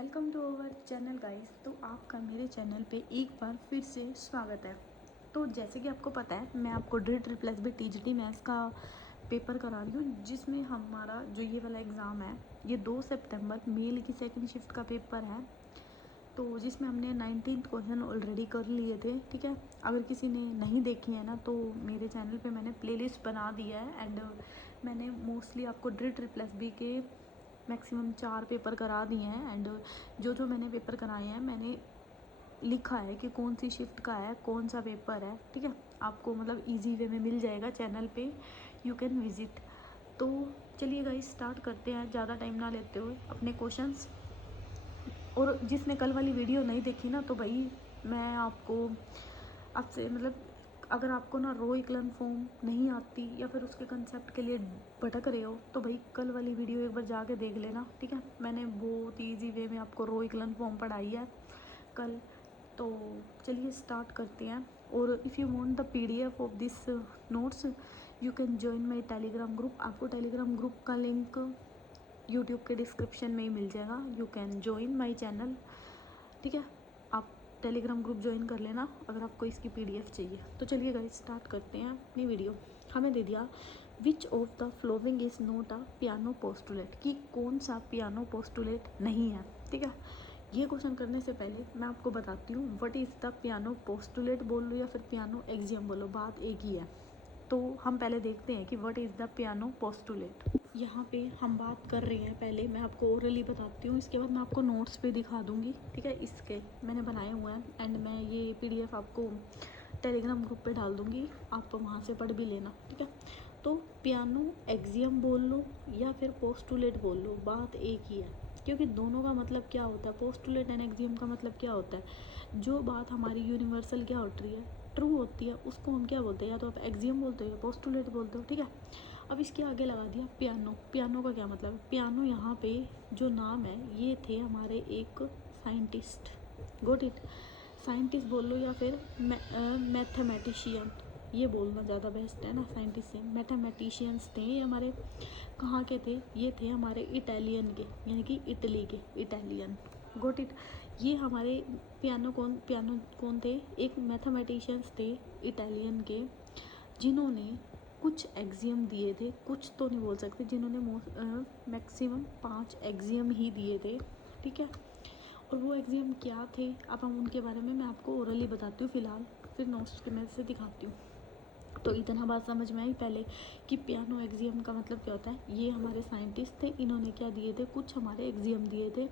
Welcome to our channel guys. तो आपका मेरे चैनल पे एक बार फिर से स्वागत है। तो जैसे कि आपको पता है, मैं आपको DREE+B TGT मैथ्स का पेपर करा रही हूँ, जिसमें हमारा जो ये वाला एग्ज़ाम है ये 2 सितंबर मेल की सेकंड शिफ्ट का पेपर है। तो जिसमें हमने 19 क्वेश्चन ऑलरेडी कर लिए थे। ठीक है, अगर किसी ने नहीं देखी है ना तो मेरे चैनल पे मैंने प्लेलिस्ट बना दिया है। एंड मैंने मोस्टली आपको DREE+B के मैक्सिमम 4 पेपर करा दिए हैं। एंड जो मैंने पेपर कराए हैं मैंने लिखा है कि कौन सी शिफ्ट का है, कौन सा पेपर है। ठीक है, आपको मतलब इजी वे में मिल जाएगा चैनल पे, यू कैन विज़िट। तो चलिए गाइस स्टार्ट करते हैं ज़्यादा टाइम ना लेते हुए अपने क्वेश्चंस। और जिसने कल वाली वीडियो नहीं देखी ना, तो भाई मैं आपसे मतलब अगर आपको ना रो इक्लन फॉर्म नहीं आती या फिर उसके कंसेप्ट के लिए भटक रहे हो तो भाई कल वाली वीडियो एक बार जाके देख लेना। ठीक है, मैंने बहुत ईजी वे में आपको रो इक्लन फॉर्म पढ़ाई है कल। तो चलिए स्टार्ट करते हैं। और if you want the PDF of this notes you can join my Telegram group. आपको टेलीग्राम ग्रुप का लिंक यूट्यूब के डिस्क्रिप्शन में ही मिल जाएगा। You can join my channel. ठीक है, आप टेलीग्राम ग्रुप ज्वाइन कर लेना अगर आपको इसकी PDF चाहिए। तो चलिए गाइस स्टार्ट करते हैं अपनी वीडियो। हमें दे दिया which of the following is not a piano postulate, कि कौन सा पियानो पोस्टुलेट नहीं है। ठीक है, ये क्वेश्चन करने से पहले मैं आपको बताती हूँ what is the piano postulate बोल लो या फिर पियानो एक्सियम बोलो, बात एक ही है। तो हम पहले देखते हैं कि what is the piano postulate. यहाँ पे हम बात कर रहे हैं, पहले मैं आपको ओरली बताती हूँ, इसके बाद मैं आपको नोट्स पे दिखा दूँगी। ठीक है, इसके मैंने बनाए हुए हैं एंड मैं ये PDF आपको टेलीग्राम ग्रुप पे डाल दूँगी, आप वहाँ से पढ़ भी लेना। ठीक है, तो पियानो एक्सियम बोल लो या फिर पोस्टुलेट बोल लो, बात एक ही है। क्योंकि दोनों का मतलब क्या होता है, पोस्टुलेट एंड एक्सियम का मतलब क्या होता है, जो बात हमारी यूनिवर्सल क्या होती है, ट्रू होती है, उसको हम क्या बोलते हैं, या तो आप एक्सियम बोलते हो या पोस्टुलेट बोलते हो। ठीक है, अब इसके आगे लगा दिया पियानो। पियानो का क्या मतलब है, पियानो यहाँ पे जो नाम है ये थे हमारे एक साइंटिस्ट। गोट इट, साइंटिस्ट बोल लो या फिर मैथमेटिशियन, ये बोलना ज़्यादा बेस्ट है ना। साइंटिस्ट से मैथमेटिशियंस थे ये हमारे, कहाँ के थे, ये थे हमारे इटालियन के, यानी कि इटली के इटालियन। गोट इट, ये हमारे पियानो कौन थे, एक मैथमेटिशियंस थे इटालियन के, जिन्होंने कुछ एग्जियम दिए थे, कुछ तो नहीं बोल सकते, जिन्होंने मैक्सिमम 5 एग्जियम ही दिए थे। ठीक है, और वो एग्जियम क्या थे अब हम उनके बारे में मैं आपको ओरली बताती हूँ फ़िलहाल, फिर नोट्स के मैं से दिखाती हूँ। तो इतना बात समझ में आई पहले कि पियानो एग्जियम का मतलब क्या होता है। ये हमारे साइंटिस्ट थे, इन्होंने क्या दिए थे, कुछ हमारे एग्जियम दिए थे।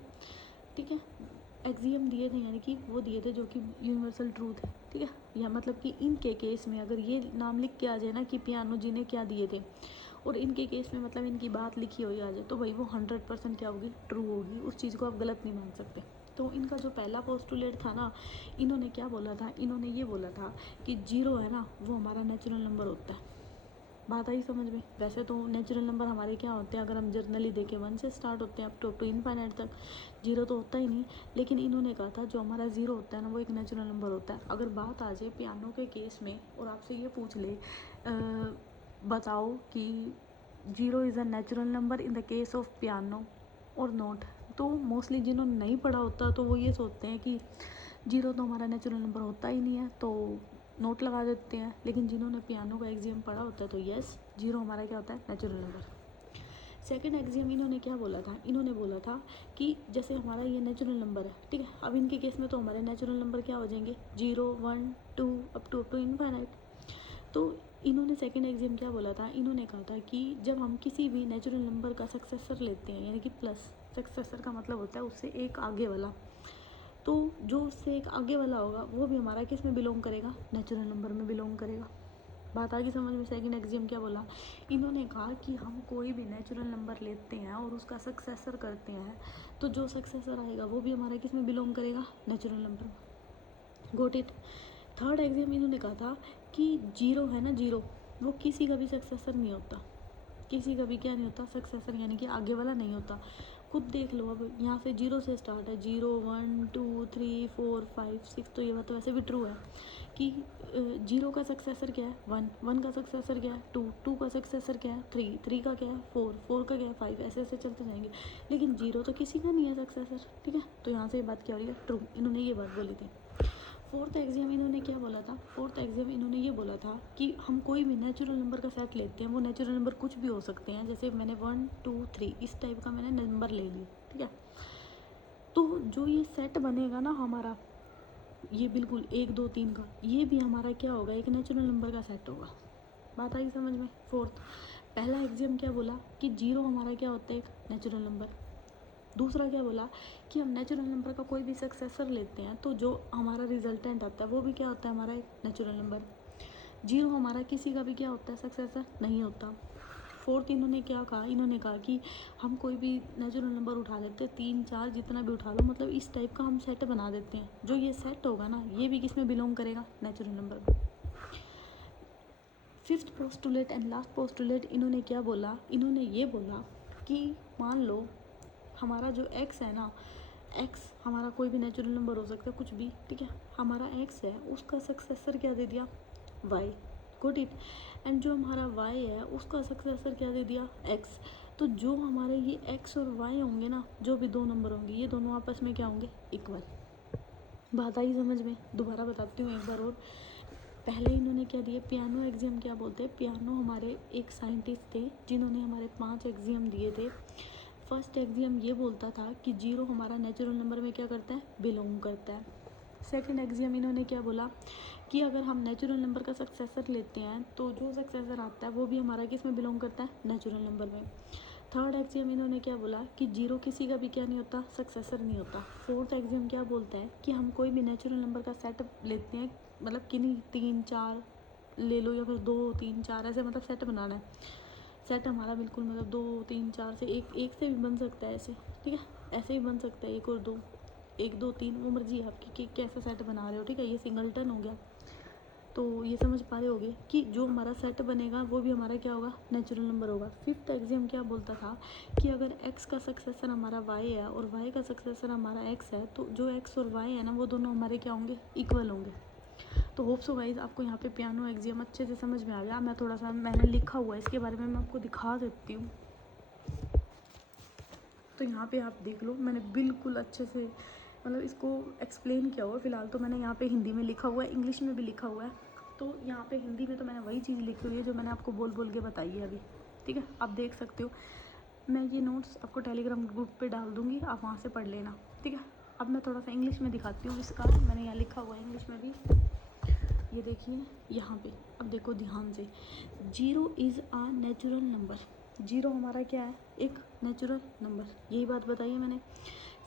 ठीक है, एग्जियम दिए थे यानी कि वो दिए थे जो कि यूनिवर्सल ट्रूथ है। ठीक है, या मतलब कि इनके केस में अगर ये नाम लिख के आ जाए ना कि पियानो जी ने क्या दिए थे, और इनके केस में मतलब इनकी बात लिखी हुई आ जाए, तो भाई वो 100% क्या होगी, ट्रू होगी। उस चीज़ को आप गलत नहीं मान सकते। तो इनका जो पहला पोस्टुलेट था ना, इन्होंने क्या बोला था, इन्होंने ये बोला था कि 0 है ना वो हमारा नेचुरल नंबर होता है। बात आई समझ में। वैसे तो नेचुरल नंबर हमारे क्या होते हैं, अगर हम जर्नली देखें 1 से स्टार्ट होते हैं अप टू इनफाइनाइट तक, 0 तो होता ही नहीं। लेकिन इन्होंने कहा था जो हमारा 0 होता है ना वो एक नेचुरल नंबर होता है। अगर बात आ जाए पियानो के केस में और आपसे ये पूछ ले बताओ कि 0 is a natural number in the case of piano और नोट, तो मोस्टली जिन्होंने नहीं पढ़ा होता तो वो ये सोचते हैं कि 0 तो हमारा नेचुरल नंबर होता ही नहीं है, तो नोट लगा देते हैं। लेकिन जिन्होंने पियानो का एग्जियम पढ़ा होता है तो यस, 0 हमारा क्या होता है, नेचुरल नंबर। सेकंड एग्जियम इन्होंने क्या बोला था, इन्होंने बोला था कि जैसे हमारा ये नेचुरल नंबर है, ठीक है, अब इनके केस में तो हमारे नेचुरल नंबर क्या हो जाएंगे, 0 1 2 अप टू इनफाइनाइट। तो इन्होंने सेकंड एग्जाम क्या बोला था, इन्होंने कहा था कि जब हम किसी भी नेचुरल नंबर का सक्सेसर लेते हैं, यानी कि प्लस, सक्सेसर का मतलब होता है उससे एक आगे वाला, तो जो उससे एक आगे वाला होगा वो भी हमारा किस में बिलोंग करेगा, नेचुरल नंबर में बिलोंग करेगा। बात आ गई समझ में। सेकंड एग्जाम क्या बोला, इन्होंने कहा कि हम कोई भी नेचुरल नंबर लेते हैं और उसका सक्सेसर करते हैं, तो जो सक्सेसर आएगा वो भी हमारा किस में बिलोंग करेगा, नेचुरल नंबर में। Got it. थर्ड एग्जाम इन्होंने कहा था कि 0 है ना, 0 वो किसी का भी सक्सेसर नहीं होता, किसी का भी क्या नहीं होता, सक्सेसर, यानी कि आगे वाला नहीं होता। खुद देख लो। अब यहाँ से 0 से स्टार्ट है, 0 1 2 3 4 5 6, तो ये बात तो वैसे भी ट्रू है कि 0 का सक्सेसर क्या है 1, 1 का सक्सेसर क्या है 2, 2 का सक्सेसर क्या है 3, 3 का क्या है 4, 4 का क्या है 5, ऐसे ऐसे चलते जाएंगे। लेकिन 0 तो किसी का नहीं है सक्सेसर, ठीक है। तो यहाँ से ये बात क्या हो रही है, ट्रू, इन्होंने ये बात बोली थी। फोर्थ एग्जाम इन्होंने क्या बोला था, फोर्थ एग्जाम इन्होंने ये बोला था कि हम कोई भी नेचुरल नंबर का सेट लेते हैं, वो नेचुरल नंबर कुछ भी हो सकते हैं। जैसे मैंने 1 2 3 इस टाइप का मैंने नंबर ले लिया, ठीक है। तो जो ये सेट बनेगा ना हमारा, ये बिल्कुल 1 2 3 का, ये भी हमारा क्या होगा, एक नेचुरल नंबर का सेट होगा। बात आई समझ में। फोर्थ, पहला एग्जाम क्या बोला कि 0 हमारा क्या होता है, एक नेचुरल नंबर। दूसरा क्या बोला कि हम नेचुरल नंबर का कोई भी सक्सेसर लेते हैं तो जो हमारा रिजल्टेंट आता है वो भी क्या होता है, हमारा एक नेचुरल नंबर। 0 हमारा किसी का भी क्या होता है, सक्सेसर नहीं होता। फोर्थ इन्होंने क्या कहा, इन्होंने कहा कि हम कोई भी नेचुरल नंबर उठा लेते हैं, 3 4 जितना भी उठा लो, मतलब इस टाइप का हम सेट बना देते हैं। जो ये सेट होगा ना, ये भी किस में बिलोंग करेगा, नेचुरल नंबर में। Fifth postulate and last postulate इन्होंने क्या बोला, इन्होंने ये बोला कि मान लो हमारा जो x है ना, x हमारा कोई भी नेचुरल नंबर हो सकता है, कुछ भी, ठीक है। हमारा x है, उसका सक्सेसर क्या दे दिया, y, गुड इट। एंड जो हमारा y है, उसका सक्सेसर क्या दे दिया, x। तो जो हमारे ये x और y होंगे ना, जो भी दो नंबर होंगे, ये दोनों आपस में क्या होंगे, इक्वल। बात आई समझ में। दोबारा बताती हूँ एक बार और। पहले इन्होंने क्या दिए, पियानो एग्जाम क्या बोलते हैं, पियानो हमारे एक साइंटिस्ट थे जिन्होंने हमारे 5 एग्जाम दिए थे। फर्स्ट एग्जाम ये बोलता था कि 0 हमारा नेचुरल नंबर में क्या करता है, बिलोंग करता है। सेकंड एग्जाम इन्होंने क्या बोला कि अगर हम नेचुरल नंबर का सक्सेसर लेते हैं तो जो सक्सेसर आता है वो भी हमारा किस में बिलोंग करता है, नेचुरल नंबर में। थर्ड एग्जाम इन्होंने क्या बोला कि 0 किसी का भी क्या नहीं होता, सक्सेसर नहीं होता। फोर्थ एग्जाम क्या बोलता है कि हम कोई भी नेचुरल नंबर का सेट लेते हैं, मतलब किन्हीं 3 4 ले लो या फिर 2 3 4 ऐसे, मतलब सेट बनाना है। सेट हमारा बिल्कुल मतलब 2 3 4 से एक से भी बन सकता है ऐसे, ठीक है। ऐसे भी बन सकता है 1 और 2, 1 2 3, वो मर्जी है आपकी कि कैसा सेट बना रहे हो, ठीक है। ये सिंगलटन हो गया। तो ये समझ पा रहे होगे कि जो हमारा सेट बनेगा वो भी हमारा क्या होगा, नेचुरल नंबर होगा। फिफ्थ एग्जाम क्या बोलता था कि अगर x का सक्सेसर हमारा y है और y का सक्सेसर हमारा x है, तो जो x और y है ना, वो दोनों हमारे क्या होंगे, इक्वल होंगे। तो होप सो गाइज आपको यहाँ पे पियानो एग्जाम अच्छे से समझ में आ गया। मैं थोड़ा सा मैंने लिखा हुआ है इसके बारे में, मैं आपको दिखा देती हूँ। तो यहाँ पे आप देख लो, मैंने बिल्कुल अच्छे से मतलब इसको एक्सप्लेन किया हुआ है। फ़िलहाल तो मैंने यहाँ पे हिंदी में लिखा हुआ है, इंग्लिश में भी लिखा हुआ है। तो यहाँ पे हिंदी में तो मैंने वही चीज़ लिखी हुई है जो मैंने आपको बोल बोल के बताई है अभी, ठीक है। आप देख सकते हो, मैं ये नोट्स आपको टेलीग्राम ग्रुप पे डाल दूँगी, आप वहाँ से पढ़ लेना, ठीक है। अब मैं थोड़ा सा इंग्लिश में दिखाती हूँ इसका, मैंने यहाँ लिखा हुआ है इंग्लिश में भी, ये देखिए यहाँ पे। अब देखो ध्यान से, 0 इज़ आ नेचुरल नंबर। 0 हमारा क्या है, एक नेचुरल नंबर, यही बात बताई है मैंने।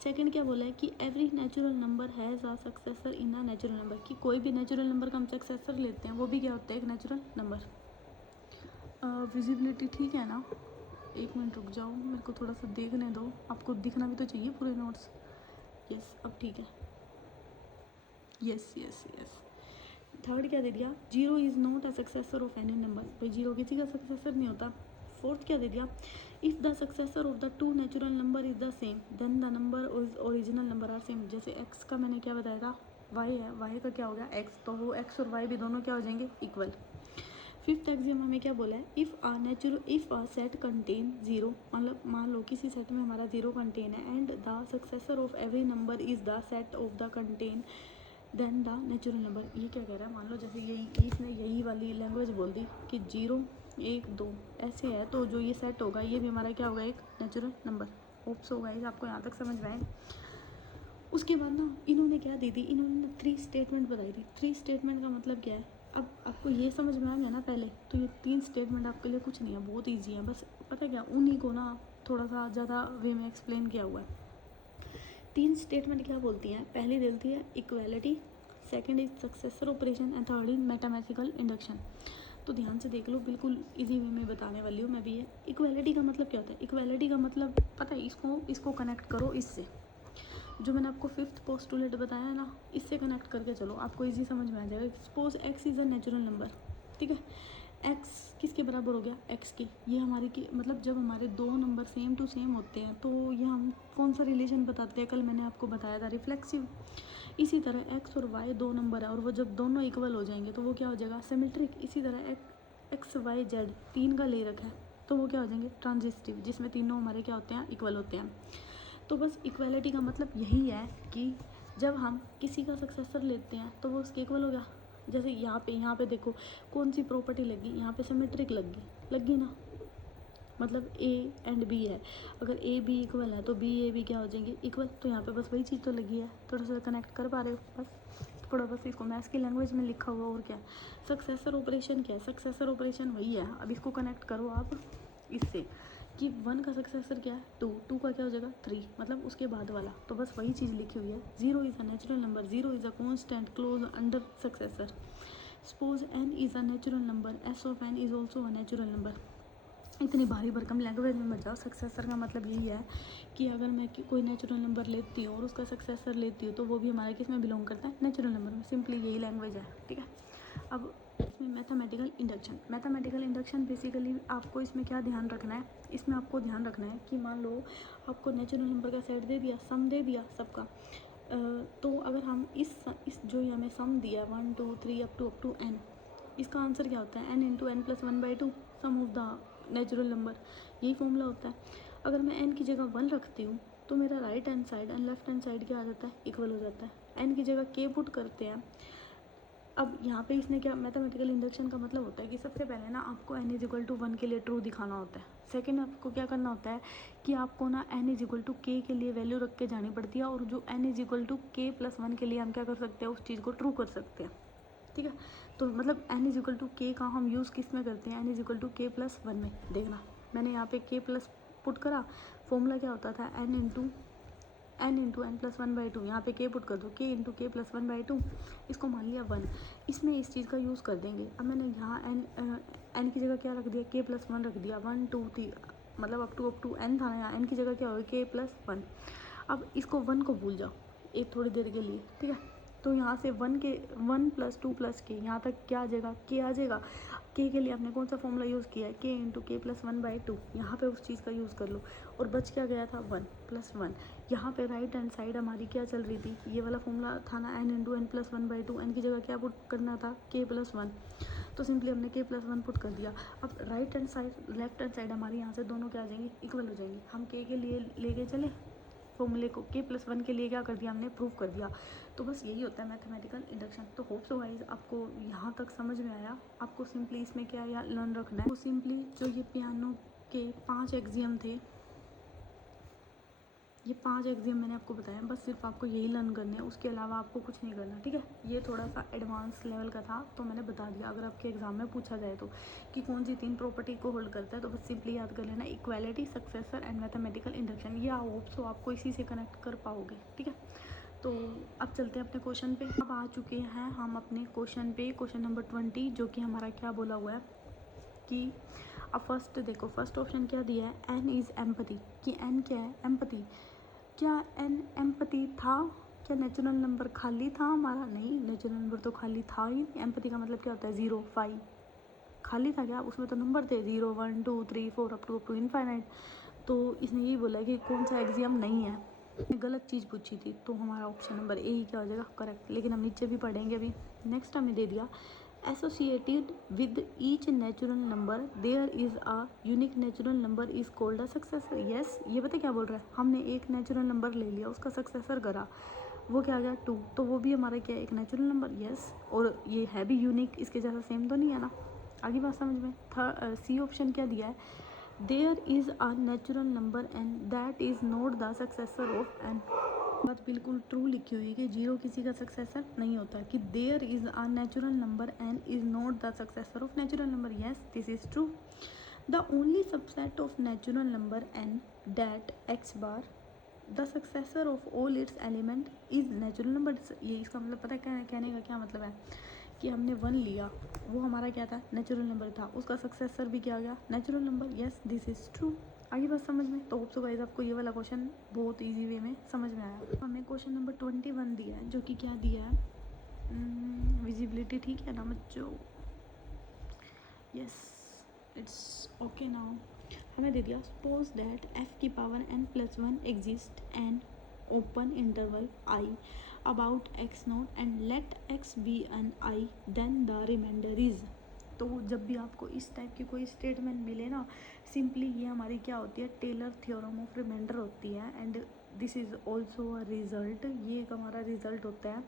सेकंड क्या बोला है कि every natural number has a successor in a natural number, कि कोई भी नेचुरल नंबर का हम सक्सेसर लेते हैं वो भी क्या होता है, एक नेचुरल नंबर। विजिबिलिटी ठीक है ना, एक मिनट रुक जाओ, मेरे को थोड़ा सा देखने दो, आपको दिखना भी तो चाहिए पूरे नोट्स। यस अब ठीक है, यस यस यस। थर्ड क्या दे दिया, 0 is not a successor of any number, भाई 0 किसी का सक्सेसर नहीं होता। फोर्थ क्या दे दिया, if the successor of the two natural number is the same then the number is original number are same. जैसे x का मैंने क्या बताया था, y है, y का क्या हो गया x, तो वो x और y भी दोनों क्या हो जाएंगे, इक्वल। फिफ्थ एग्जाम हमें क्या बोला है, इफ़ अ सेट कंटेन 0, मतलब मान लो किसी सेट में हमारा 0 कंटेन है, and the successor of every number is the set of the contain then the natural number. ये क्या कह रहा है, मान लो जैसे यही इसने यही वाली लैंग्वेज बोल दी कि 0 1 2 ऐसे है, तो जो ये सेट होगा ये भी हमारा क्या होगा, एक नेचुरल नंबर। होप्स होगा इस आपको यहाँ तक समझ में आए। उसके बाद ना इन्होंने क्या दी थी, इन्होंने 3 स्टेटमेंट बताई थी। 3 स्टेटमेंट का मतलब क्या है, अब आपको ये समझ में आ गया ना पहले, तो ये 3 स्टेटमेंट आपके लिए कुछ नहीं है, बहुत ईजी है। बस पता क्या, उन्हीं को ना थोड़ा सा ज़्यादा वे में एक्सप्लेन किया हुआ है। 3 स्टेटमेंट क्या बोलती हैं, पहली बोलती है equality, second is successor operation and third is mathematical induction. तो ध्यान से देख लो, बिल्कुल इजी वे में बताने वाली हूँ मैं भी। ये इक्वालिटी का मतलब क्या होता है, इक्वालिटी का मतलब पता है, इसको कनेक्ट करो इससे, जो मैंने आपको फिफ्थ पोस्टुलेट बताया है ना, इससे कनेक्ट करके चलो, आपको इजी समझ में आ जाएगा। Suppose x is a natural number, ठीक है। एक्स किसके बराबर हो गया, एक्स के। ये हमारी की मतलब जब हमारे दो नंबर सेम टू सेम होते हैं तो ये हम कौन सा रिलेशन बताते हैं, कल मैंने आपको बताया था रिफ्लेक्सिव। इसी तरह एक्स और वाई दो नंबर है और वो जब दोनों इक्वल हो जाएंगे तो वो क्या हो जाएगा, सिमेट्रिक। इसी तरह एक्स वाई जेड तीन का ले रखा है तो वो क्या हो जाएंगे, ट्रांजिस्टिव, जिसमें तीनों हमारे क्या होते हैं, इक्वल होते हैं। तो बस इक्वालिटी का मतलब यही है कि जब हम किसी का सक्सेसर लेते हैं तो वो उसके इक्वल हो गया। जैसे यहाँ पे देखो कौन सी प्रॉपर्टी लगी, यहाँ पे सिमेट्रिक लगी ना, मतलब ए एंड बी है, अगर ए बी इक्वल है तो बी ए बी क्या हो जाएंगे, इक्वल। तो यहाँ पे बस वही चीज़ तो लगी है, थोड़ा सा कनेक्ट कर पा रहे हो बस थोड़ा, बस इसको मैथ्स की लैंग्वेज में लिखा हुआ और क्या है। सक्सेसर ऑपरेशन क्या है, सक्सेसर ऑपरेशन वही है। अब इसको कनेक्ट करो आप इससे कि 1 का सक्सेसर क्या है, 2 का क्या हो जाएगा 3, मतलब उसके बाद वाला। तो बस वही चीज़ लिखी हुई है। 0 is a natural number, 0 is a constant close under successor. Suppose n is a natural number, s of n is also a natural number. इतनी भारी भरकम लैंग्वेज में मत जाओ। सक्सेसर का मतलब यही है कि अगर मैं कोई नेचुरल नंबर लेती हूँ और उसका सक्सेसर लेती हूँ तो वो भी हमारा किस में बिलोंग करता है, नेचुरल नंबर में। सिंपली यही लैंग्वेज है, ठीक है। अब इसमें मैथमेटिकल इंडक्शन बेसिकली आपको इसमें क्या ध्यान रखना है, इसमें आपको ध्यान रखना है कि मान लो आपको नेचुरल नंबर का सेट दे दिया, सम दे दिया सबका। तो अगर हम इस जो ये हमें सम दिया 1 2 3 अप टू n, इसका आंसर क्या होता है, n into n plus 1/2 sum of the natural number, यही फॉर्मूला होता है। अगर मैं n की जगह 1 रखती हूँ तो मेरा right hand side and left hand side क्या आ जाता है, इक्वल हो जाता है। n की जगह k पुट करते हैं। अब यहाँ पे इसने क्या, मैथमेटिकल इंडक्शन का मतलब होता है कि सबसे पहले ना आपको n इज इक्वल टू 1 के लिए ट्रू दिखाना होता है। सेकंड आपको क्या करना होता है कि आपको ना n is equal to k के लिए वैल्यू रख के जानी पड़ती है, और जो n is equal to k plus 1 के लिए हम क्या कर सकते हैं, उस चीज़ को ट्रू कर सकते हैं, ठीक है। तो मतलब n is equal to k का हम यूज़ किस में करते हैं, n is equal to k plus 1 में। देखना मैंने यहाँ पे k प्लस पुट करा, फॉर्मूला क्या होता था n इंटू n प्लस 1/2, यहाँ पे k पुट कर दो, k इंटू के प्लस 1/2, इसको मान लिया 1। इसमें इस चीज़ का यूज़ कर देंगे। अब मैंने यहाँ n की जगह क्या रख दिया, k प्लस 1 रख दिया, 1 2 3, मतलब अप टू n था ना, यहाँ n की जगह क्या होगा, k प्लस 1। अब इसको 1 को भूल जाओ एक थोड़ी देर के लिए, ठीक है। तो यहाँ से 1 प्लस 2 प्लस के यहाँ तक क्या आ जाएगा, k आ जाएगा। k के लिए आपने कौन सा फॉर्मूला यूज़ किया है, k इंटू के प्लस 1/2, यहाँ पे उस चीज़ का यूज़ कर लो। और बच क्या गया था, 1 प्लस 1। यहाँ पे राइट हैंड साइड हमारी क्या चल रही थी, ये वाला फॉर्मूला था ना, n into n plus 1/2, n की जगह क्या पुट करना था, k प्लस 1। तो सिंपली हमने k प्लस 1 पुट कर दिया। अब right hand side left hand side हमारी यहाँ से दोनों क्या आ जाएंगी, इक्वल हो जाएंगी। हम k के लिए लेके चले फॉर्मूले को, k प्लस 1 के लिए क्या कर दिया हमने, प्रूव कर दिया। तो बस यही होता है मैथमेटिकल इंडक्शन। तो होप सो गाइस आपको यहाँ तक समझ में आया। आपको सिंपली इसमें क्या या लर्न रखना है, तो सिंपली जो ये पियानो के 5 एक्सियम थे, ये 5 एग्जाम मैंने आपको बताया, बस सिर्फ आपको यही लर्न करने हैं, उसके अलावा आपको कुछ नहीं करना, ठीक है। ये थोड़ा सा एडवांस लेवल का था तो मैंने बता दिया। अगर आपके एग्जाम में पूछा जाए तो कि कौन सी 3 प्रॉपर्टी को होल्ड करता है, तो बस सिंपली याद कर लेना, equality, successor and mathematical induction. ये होप सो आपको इसी से कनेक्ट कर पाओगे, ठीक है। तो अब चलते हैं अपने क्वेश्चन पे। अब आ चुके हैं हम अपने क्वेश्चन पे, क्वेश्चन नंबर 20, जो कि हमारा क्या बोला हुआ है कि अब फर्स्ट देखो, फर्स्ट ऑप्शन क्या दिया है, एन इज़ एम्पथी, कि एन क्या है, एम्पथी। क्या एन एम्पथी था, क्या नेचुरल नंबर खाली था हमारा, नहीं, नेचुरल नंबर तो खाली था ही। एम्पथी का मतलब क्या होता है, 0 5 खाली था क्या, उसमें तो नंबर थे 0 1 2 3 4 अप टू इनफाइनाइट। तो इसने यही बोला कि कौन सा एग्जाम नहीं है, गलत चीज़ पूछी थी, तो हमारा ऑप्शन नंबर ए ही क्या हो जाएगा, करेक्ट। लेकिन हम नीचे भी पढ़ेंगे अभी। नेक्स्ट हमें दे दिया, associated with each natural number there is a unique natural number is called a successor. Yes, ये पता क्या बोल रहा है, हमने एक नेचुरल नंबर ले लिया, उसका सक्सेसर करा, वो क्या आ गया 2, तो वो भी हमारा क्या है, एक नेचुरल नंबर। यस, और ये है भी यूनिक, इसके जैसा सेम तो नहीं है ना। आगे बात समझ में। सी ऑप्शन क्या दिया है, there is a natural number n that is not the successor of n. बात बिल्कुल ट्रू लिखी हुई है कि 0 किसी का सक्सेसर नहीं होता, कि there is a natural number n is not the successor of natural number. Yes, this is true. The only subset of natural number n that x bar the successor of all its element is natural number. ये इसका मतलब पता है, कहने का क्या मतलब है कि हमने 1 लिया, वो हमारा क्या था, नेचुरल नंबर था, उसका सक्सेसर भी क्या आ गया, natural number. Yes, this is true. आगे बात समझ में। तो होप सो गाइस आपको ये वाला क्वेश्चन बहुत इजी वे में समझ में आया। हमें क्वेश्चन नंबर 21 दिया है, जो कि क्या दिया है, विजिबिलिटी, ठीक है ना बच्चों, यस, इट्स ओके नाउ। हमें दे दिया सपोज दैट एफ की power n+1 exist in open interval I about x nought and let x be in I then the remainder is. तो जब भी आपको इस टाइप की कोई स्टेटमेंट मिले ना, सिंपली ये हमारी क्या होती है, टेलर थ्योरम ऑफ रिमाइंडर होती है। And this is also a result, ये एक हमारा रिजल्ट होता है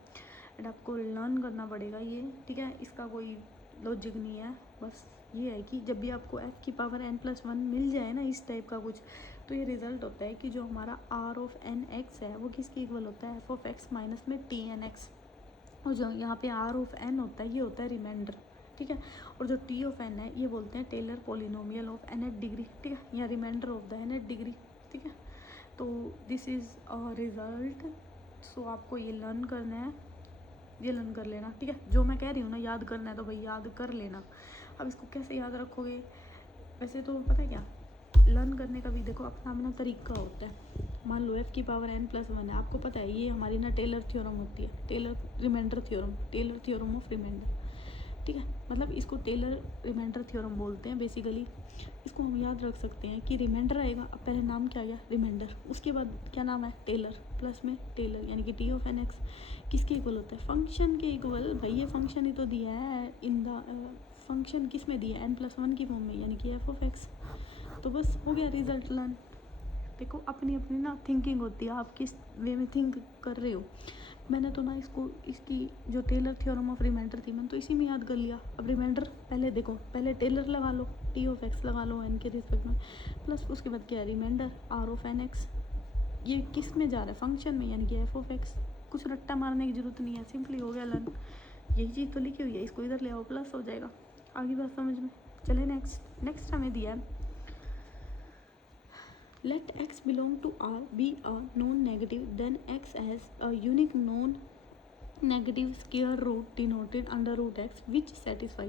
एंड आपको लर्न करना पड़ेगा ये, ठीक है। इसका कोई लॉजिक नहीं है, बस ये है कि जब भी आपको f की पावर n+1 मिल जाए ना इस टाइप का कुछ, तो ये रिजल्ट होता है कि जो हमारा r ऑफ nx है वो किसके इक्वल होता है, f ऑफ x माइनस में t n x। और जो यहाँ पे r ऑफ n होता है ये होता है रिमाइंडर, ठीक है। और जो t ऑफ n है ये बोलते हैं Taylor polynomial of nth degree, ठीक है, या remainder of the nth degree, ठीक है। तो this is a result. So आपको ये लर्न करना है, ये लर्न कर लेना, ठीक है। जो मैं कह रही हूँ ना याद करना है तो भाई याद कर लेना। अब इसको कैसे याद रखोगे, वैसे तो पता है क्या, लर्न करने का भी देखो अपना अपना तरीका होता है। मान लो f की पावर n+1 है, आपको पता है ये हमारी ना टेलर थ्योरम होती है, Taylor remainder theorem, Taylor theorem of remainder, ठीक है। मतलब इसको टेलर रिमाइंडर थ्योरम बोलते हैं बेसिकली। इसको हम याद रख सकते हैं कि रिमाइंडर आएगा, अब पहले नाम क्या आया, रिमाइंडर, उसके बाद क्या नाम है, टेलर, प्लस में टेलर यानी कि टी ऑफ एन एक्स किसके इक्वल होता है, फंक्शन के इक्वल। भाई ये फंक्शन ही तो दिया है इन द फंक्शन किस में दिया है, n+1 की फॉर्म में, यानी कि f ऑफ x। तो बस हो गया रिजल्ट लर्न। देखो अपनी अपनी ना थिंकिंग होती है, आप किस वे में थिंक कर रहे हो। मैंने तो ना इसको, इसकी जो टेलर थ्योरम ऑफ रिमाइंडर थी मैंने तो इसी में याद कर लिया। अब रिमाइंडर पहले देखो, पहले टेलर लगा लो, टी ऑफ एक्स लगा लो एन के रिस्पेक्ट में, प्लस उसके बाद क्या है remainder R of n x. ये किस में जा रहा है, फंक्शन में, यानी कि एफ ऑफ एक्स। कुछ रट्टा मारने की जरूरत नहीं है, सिंपली हो गया लर्न। यही चीज़ तो लिखी हुई है, इसको इधर ले आओ प्लस हो जाएगा। आगे बात समझ में। चले नेक्स्ट हमें दिया है let x belong to R be a non-negative, then x has a unique non-negative square root denoted under root x which satisfy।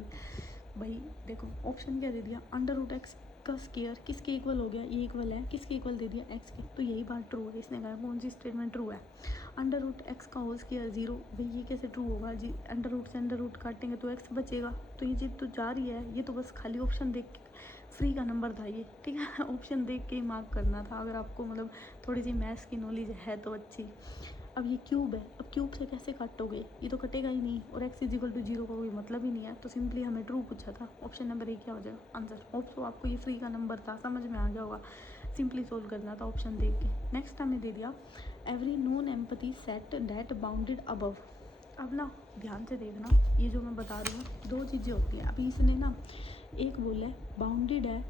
भाई देखो ऑप्शन क्या दे दिया, अंडर रूट एक्स का स्केयर किसके इक्वल हो गया, ये इक्वल है किसके इक्वल दे दिया, एक्स के। तो यही बात ट्रू है, इसने कहा कौन सी स्टेटमेंट ट्रू है, अंडर रूट एक्स का होल स्केयर 0। भाई ये कैसे ट्रू होगा जी, अंडर रूट से अंडर रूट काटेंगे तो एक्स बचेगा, तो ये चीज़ तो जा रही है। ये तो बस खाली ऑप्शन देख के फ्री का नंबर था ये, ठीक है। ऑप्शन देख के ही मार्क करना था, अगर आपको मतलब थोड़ी सी मैथ्स की नॉलेज है तो अच्छी। अब ये क्यूब है, अब क्यूब से कैसे काटोगे, ये तो कटेगा ही नहीं, और x इज इक्वल टू 0 का कोई मतलब ही नहीं है। तो सिंपली हमें ट्रू पूछा था, ऑप्शन नंबर ए क्या हो जाएगा आंसर। होप सो आपको ये फ्री का नंबर था, समझ में आ गया होगा, सिंपली सोल्व करना था ऑप्शन देख के। नेक्स्ट हमें दे दिया every non empathy set that bounded above. अब ना ध्यान से देखना, ये जो मैं बता रही हूँ दो चीज़ें होती हैं। अभी इसने ना एक बोला है बाउंडेड है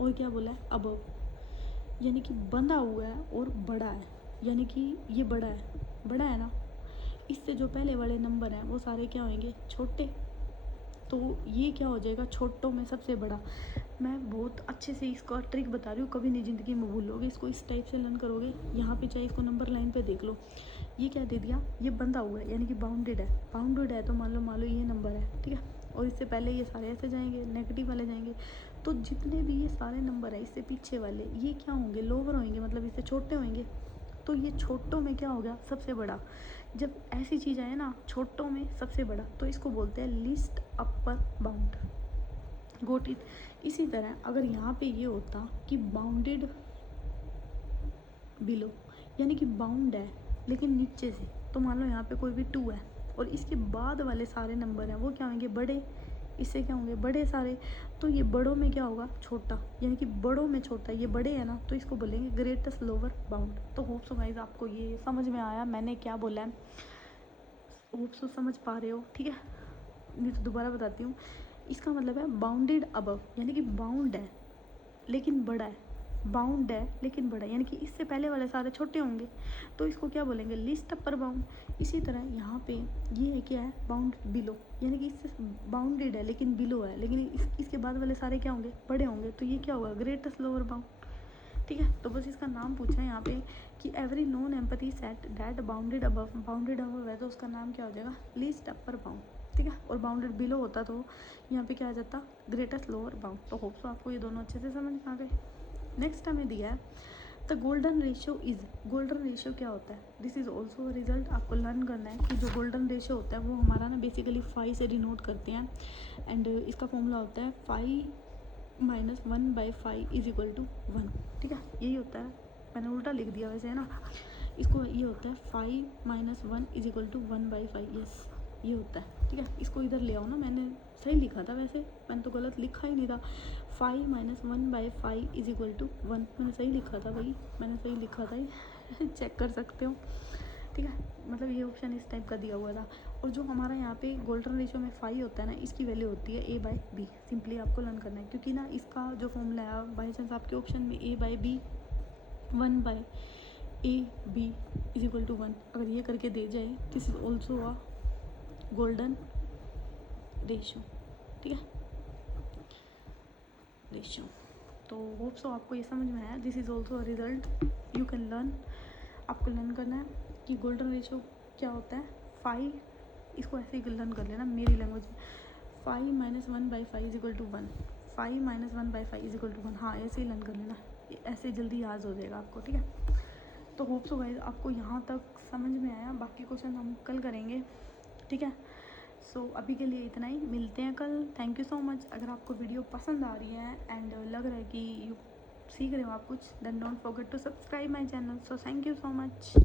और क्या बोला है अबव, यानी कि बंधा हुआ है और बड़ा है, यानी कि ये बड़ा है ना, इससे जो पहले वाले नंबर हैं वो सारे क्या होंगे, छोटे। तो ये क्या हो जाएगा, छोटों में सबसे बड़ा। मैं बहुत अच्छे से इसका ट्रिक बता रही हूँ, कभी नहीं ज़िंदगी में भूलोगे इसको, इस टाइप से लर्न करोगे। यहाँ पे चाहे इसको नंबर लाइन पे देख लो, ये क्या दे दिया, ये बंधा हुआ है यानी कि बाउंडेड है तो मान लो ये नंबर है, ठीक है। और इससे पहले ये सारे ऐसे जाएंगे, नेगेटिव वाले जाएंगे। तो जितने भी ये सारे नंबर है इससे पीछे वाले, ये क्या होंगे, लोअर होंगे, मतलब इससे छोटे होंगे। तो ये छोटों में क्या हो गया, सबसे बड़ा। जब ऐसी चीज़ आए ना छोटों में सबसे बड़ा, तो इसको बोलते हैं list upper bound, got it. इसी तरह अगर यहाँ पे ये होता कि बाउंडेड बिलो, यानी कि बाउंड है लेकिन नीचे से, तो मान लो यहाँ पे कोई भी 2 है और इसके बाद वाले सारे नंबर हैं वो क्या होंगे, बड़े, इससे क्या होंगे, बड़े सारे। तो ये बड़ों में क्या होगा, छोटा, यानी कि बड़ों में छोटा, ये बड़े हैं ना, तो इसको बोलेंगे ग्रेटेस्ट लोअर बाउंड। तो होप सो गाइस आपको ये समझ में आया मैंने क्या बोला है, होप सो समझ पा रहे हो, ठीक है। नहीं तो दोबारा बताती हूँ, इसका मतलब है बाउंडेड अबव, यानी कि बाउंड है लेकिन बड़ा है, बाउंड है लेकिन बड़ा है, यानी कि इससे पहले वाले सारे छोटे होंगे, तो इसको क्या बोलेंगे, लिस्ट अपर बाउंड। इसी तरह यहाँ पे ये है क्या है, बाउंड बिलो, यानी कि इससे बाउंडेड है लेकिन बिलो है, लेकिन इसके बाद वाले सारे क्या होंगे, बड़े होंगे, तो ये क्या होगा, ग्रेटेस्ट लोअर बाउंड, ठीक है। तो बस इसका नाम पूछा है यहाँ पे कि every non empathy set that bounded above है, तो उसका नाम क्या हो जाएगा, लीस्ट अपर बाउंड, ठीक है। और बाउंडेड बिलो होता तो यहाँ पे क्या आ जाता, ग्रेटेस्ट लोअर बाउंड। तो होप सो आपको ये दोनों अच्छे से समझ में आ गए। नेक्स्ट हमें दिया है the golden ratio is, golden ratio क्या होता है, this is also a result. आपको लर्न करना है कि जो गोल्डन रेशियो होता है वो हमारा ना बेसिकली 5 से डिनोट करते हैं। एंड इसका फॉर्मूला होता है 5 - 1/5 इज इक्वल टू 1। ठीक है, यही होता है, मैंने उल्टा लिख दिया वैसे, है ना। इसको ये होता है 5 - 1 इज इक्वल टू 1/5। यस, ये होता है। ठीक है, इसको इधर ले आओ ना, मैंने सही लिखा था वैसे, मैंने तो गलत लिखा ही नहीं था। 5 - 1/5 इज इक्वल टू 1, मैंने सही लिखा था भाई, मैंने सही लिखा था ये चेक कर सकते हो। ठीक है, मतलब ये ऑप्शन इस टाइप का दिया हुआ था। और जो हमारा यहाँ पे गोल्डन रेशियो में 5 होता है ना, इसकी वैल्यू होती है A/B। सिंपली आपको लर्न करना है, क्योंकि ना इसका जो फॉर्मूला है, बाई चांस आपके ऑप्शन में A/B 1/AB is equal to 1 अगर ये करके दे जाए, this is also a golden ratio. ठीक है, रेशियो। तो होप सो आपको ये समझ में आया। This is also a result you can learn. आपको लर्न करना है कि गोल्डन रेशियो क्या होता है। 5, इसको ऐसे ही लर्न कर लेना मेरी लैंग्वेज में, 5 - 1/5 is equal to 1, 5 - 1/5 is equal to 1। हाँ, ऐसे ही लर्न कर लेना, ऐसे जल्दी याद हो जाएगा आपको। ठीक है, तो होप सो गाइस आपको यहाँ तक समझ में आया। बाकी क्वेश्चन हम कल करेंगे। ठीक है, सो अभी के लिए इतना ही, मिलते हैं कल। Thank you so much. अगर आपको वीडियो पसंद आ रही है एंड लग रहा है कि यू सीख रहे हो आप कुछ, then don't forget to subscribe my channel. So thank you so much.